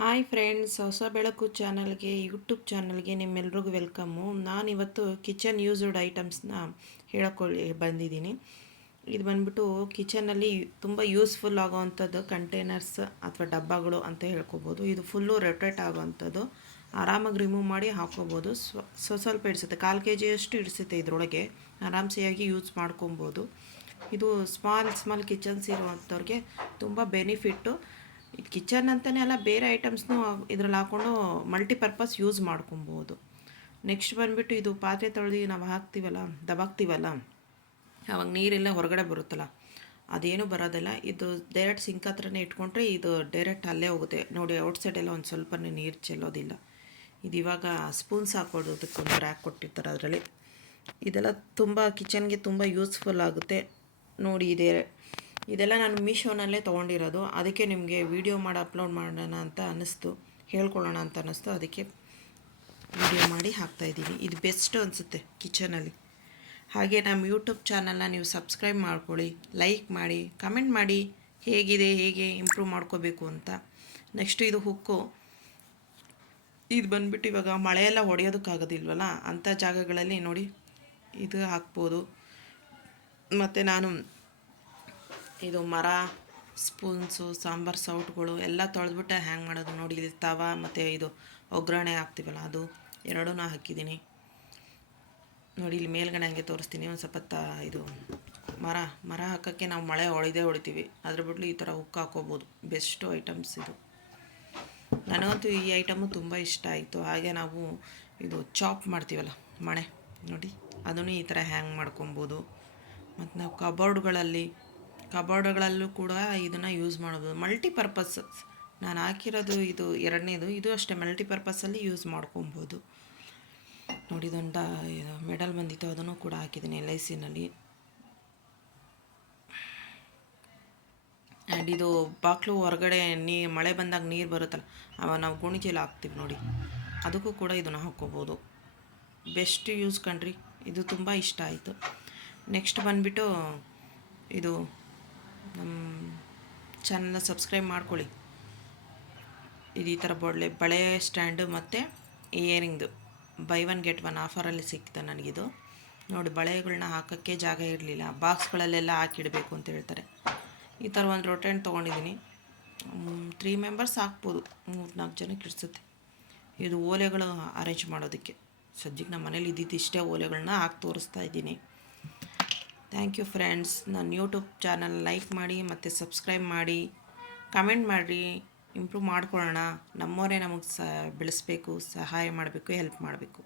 Hi friends, ಹೊಸ ಬೆಳಕು ಚಾನಲ್ಗೆ, ಯೂಟ್ಯೂಬ್ ಚಾನಲ್ಗೆ ನಿಮ್ಮೆಲ್ರಿಗೂ ವೆಲ್ಕಮ್ಮು. ನಾನಿವತ್ತು ಕಿಚನ್ ಯೂಸ್ಡ್ ಐಟಮ್ಸ್ನ ಹೇಳಕೊಳ್ಳಿ ಬಂದಿದ್ದೀನಿ. ಇದು ಬಂದ್ಬಿಟ್ಟು ಕಿಚನಲ್ಲಿ ತುಂಬ ಯೂಸ್ಫುಲ್ ಆಗೋವಂಥದ್ದು ಕಂಟೈನರ್ಸ್ ಅಥವಾ ಡಬ್ಬಗಳು ಅಂತ ಹೇಳ್ಕೊಬೋದು. ಇದು ಫುಲ್ಲು ರೊಟೇಟ್ ಆಗೋವಂಥದ್ದು, ಆರಾಮಾಗಿ ರಿಮೂವ್ ಮಾಡಿ ಹಾಕ್ಕೋಬೋದು. ಸ್ವಲ್ಪ ಇಡಿಸುತ್ತೆ, 1/4 kg ಇಡಿಸುತ್ತೆ. ಇದರೊಳಗೆ ಆರಾಮ್ಸೆಯಾಗಿ ಯೂಸ್ ಮಾಡ್ಕೊಬೋದು. ಇದು ಸ್ಮಾಲ್ ಕಿಚನ್ಸ್ ಇರುವಂಥವ್ರಿಗೆ ತುಂಬ ಬೆನಿಫಿಟ್ಟು. ಇದು ಕಿಚನ್ ಅಂತಲೇ ಅಲ್ಲ, ಬೇರೆ ಐಟಮ್ಸ್ನೂ ಇದ್ರಲ್ಲಿ ಹಾಕ್ಕೊಂಡು ಮಲ್ಟಿಪರ್ಪಸ್ ಯೂಸ್ ಮಾಡ್ಕೊಬೋದು. ನೆಕ್ಸ್ಟ್ ಬಂದುಬಿಟ್ಟು ಇದು ಪಾತ್ರೆ ತೊಳೆದು ನಾವು ದಬಾಕ್ತೀವಲ್ಲ, ಆವಾಗ ನೀರೆಲ್ಲ ಹೊರಗಡೆ ಬರುತ್ತಲ್ಲ, ಅದೇನೂ ಬರೋದಿಲ್ಲ. ಇದು ಡೈರೆಕ್ಟ್ ಸಿಂಕ್ ಹತ್ರನೇ ಇಟ್ಕೊಂಡ್ರೆ ಇದು ಡೈರೆಕ್ಟ್ ಅಲ್ಲೇ ಹೋಗುತ್ತೆ ನೋಡಿ. ಔಟ್ಸೈಡೆಲ್ಲ ಒಂದು ಸ್ವಲ್ಪ ನೀರು ಚೆಲ್ಲೋದಿಲ್ಲ. ಇದು ಇವಾಗ ಸ್ಪೂನ್ಸ್ ಹಾಕೋದಕ್ಕೊಂದು ರ್ಯಾಕ್ ಕೊಟ್ಟಿರ್ತಾರೆ ಅದರಲ್ಲಿ. ಇದೆಲ್ಲ ತುಂಬ ಕಿಚನ್ಗೆ ತುಂಬ ಯೂಸ್ಫುಲ್ ಆಗುತ್ತೆ ನೋಡಿ. ಇದೆಲ್ಲ ನಾನು ಮೀಶೋನಲ್ಲೇ ತೊಗೊಂಡಿರೋದು. ಅದಕ್ಕೆ ನಿಮಗೆ ವೀಡಿಯೋ ಮಾಡಿ ಅಪ್ಲೋಡ್ ಮಾಡೋಣ ಅಂತ ಅನ್ನಿಸ್ತು, ಹೇಳ್ಕೊಳ್ಳೋಣ ಅಂತ ಅನ್ನಿಸ್ತು. ಅದಕ್ಕೆ ವೀಡಿಯೋ ಮಾಡಿ ಹಾಕ್ತಾಯಿದ್ದೀನಿ. ಇದು ಬೆಸ್ಟ್ ಅನಿಸುತ್ತೆ ಕಿಚನಲ್ಲಿ. ಹಾಗೆ ನಮ್ಮ ಯೂಟ್ಯೂಬ್ ಚಾನಲ್ನ ನೀವು ಸಬ್ಸ್ಕ್ರೈಬ್ ಮಾಡ್ಕೊಳ್ಳಿ, ಲೈಕ್ ಮಾಡಿ, ಕಮೆಂಟ್ ಮಾಡಿ ಹೇಗೆ ಇಂಪ್ರೂವ್ ಮಾಡ್ಕೋಬೇಕು ಅಂತ. ನೆಕ್ಸ್ಟು ಇದು ಹುಕ್ಕು. ಇದು ಬಂದುಬಿಟ್ಟು ಇವಾಗ ಮಳೆಯೆಲ್ಲ ಹೊಡೆಯೋದಕ್ಕಾಗೋದಿಲ್ವಲ್ಲ, ಅಂಥ ಜಾಗಗಳಲ್ಲಿ ನೋಡಿ ಇದು ಹಾಕ್ಬೋದು. ಮತ್ತು ನಾನು ಇದು ಮರ, ಸ್ಪೂನ್ಸು, ಸಾಂಬಾರು ಸೌಟ್ಗಳು ಎಲ್ಲ ತೊಳೆದ್ಬಿಟ್ಟೆ ಹ್ಯಾಂಗ್ ಮಾಡೋದು ನೋಡಿ. ಇದು ತವ ಮತ್ತು ಇದು ಒಗ್ಗರಣೆ ಹಾಕ್ತೀವಲ್ಲ, ಅದು ಎರಡೂ ಹಾಕಿದ್ದೀನಿ ನೋಡಿ. ಇಲ್ಲಿ ಮೇಲ್ಗಡೆ ಹಂಗೆ ತೋರಿಸ್ತೀನಿ. ಒಂದು ಸ್ವಲ್ಪ ಇದು ಮರ ಹಾಕೋಕ್ಕೆ ನಾವು ಮಳೆ ಹೊಡಿತೀವಿ. ಅದ್ರ ಬದಲು ಈ ಥರ ಹುಕ್ ಹಾಕೋಬೋದು. ಬೆಸ್ಟು ಐಟಮ್ಸ್ ಇದು. ನನಗಂತೂ ಈ ಐಟಮು ತುಂಬ ಇಷ್ಟ ಆಯಿತು. ಹಾಗೆ ನಾವು ಇದು ಚಾಪ್ ಮಾಡ್ತೀವಲ್ಲ ಮಣೆ ನೋಡಿ, ಅದನ್ನು ಈ ಥರ ಹ್ಯಾಂಗ್ ಮಾಡ್ಕೊಬೋದು. ಮತ್ತು ನಾವು ಕಬೋರ್ಡ್ಗಳಲ್ಲೂ ಕೂಡ ಇದನ್ನು ಯೂಸ್ ಮಾಡ್ಬೋದು. ಮಲ್ಟಿಪರ್ಪಸ್ ನಾನು ಹಾಕಿರೋದು ಇದು ಎರಡನೇದು. ಇದು ಅಷ್ಟೇ ಮಲ್ಟಿಪರ್ಪಸ್ಸಲ್ಲಿ ಯೂಸ್ ಮಾಡ್ಕೊಬೋದು ನೋಡಿ. ಇದೊಂದು ಮೆಡಲ್ ಬಂದಿತ್ತು, ಅದನ್ನು ಕೂಡ ಹಾಕಿದ್ದೀನಿ LICನಲ್ಲಿ. ಆ್ಯಂಡ್ ಇದು ಬಾಕ್ಲು ಹೊರಗಡೆ ಮಳೆ ಬಂದಾಗ ನೀರು ಬರುತ್ತಲ್ಲ, ಅವಾಗ ನಾವು ಗೋಣಿಚೀಲ ಹಾಕ್ತೀವಿ ನೋಡಿ, ಅದಕ್ಕೂ ಕೂಡ ಇದನ್ನು ಹಾಕ್ಕೋಬೋದು. ಬೆಸ್ಟ್ ಯೂಸ್ ಕಣ್ರಿ. ಇದು ತುಂಬ ಇಷ್ಟ ಆಯಿತು. ನೆಕ್ಸ್ಟ್ ಬಂದುಬಿಟ್ಟು ಇದು ನಮ್ಮ ಚಾನಲ್ನ ಸಬ್ಸ್ಕ್ರೈಬ್ ಮಾಡ್ಕೊಳ್ಳಿ. ಇದು ಈ ಥರ ಬಳೆ ಸ್ಟ್ಯಾಂಡು ಮತ್ತು ಇಯರಿಂಗ್ದು ಬೈ 1 get 1 ಆಫರಲ್ಲಿ ಸಿಕ್ಕಿತು ನನಗಿದು ನೋಡಿ. ಬಳೆಗಳನ್ನ ಹಾಕೋಕ್ಕೆ ಜಾಗ ಇರಲಿಲ್ಲ, ಬಾಕ್ಸ್ಗಳಲ್ಲೆಲ್ಲ ಹಾಕಿಡಬೇಕು ಅಂತ ಹೇಳ್ತಾರೆ. ಈ ಥರ ಒಂದು ರೊಟೇನ್ ತೊಗೊಂಡಿದ್ದೀನಿ. 3 ಮೆಂಬರ್ಸ್ ಹಾಕ್ಬೋದು, 3-4 ಜನಕ್ಕೆ ಇಡಿಸುತ್ತೆ. ಇದು ಓಲೆಗಳು ಅರೇಂಜ್ ಮಾಡೋದಕ್ಕೆ. ಸದ್ಯಕ್ಕೆ ನಮ್ಮ ಮನೇಲಿ ಇಷ್ಟೇ ಓಲೆಗಳನ್ನ ಹಾಕಿ ತೋರಿಸ್ತಾ ಇದ್ದೀನಿ. Thank you friends. ನನ್ನ ಯೂಟ್ಯೂಬ್ ಚಾನಲ್ ಲೈಕ್ ಮಾಡಿ ಮತ್ತು ಸಬ್ಸ್ಕ್ರೈಬ್ ಮಾಡಿ, ಕಮೆಂಟ್ ಮಾಡಿರಿ. ಇಂಪ್ರೂವ್ ಮಾಡ್ಕೊಳ್ಳೋಣ. ನಮ್ಮವರೇ ನಮಗೆ ಬೆಳೆಸಬೇಕು, ಸಹಾಯ ಮಾಡಬೇಕು, ಹೆಲ್ಪ್ ಮಾಡಬೇಕು.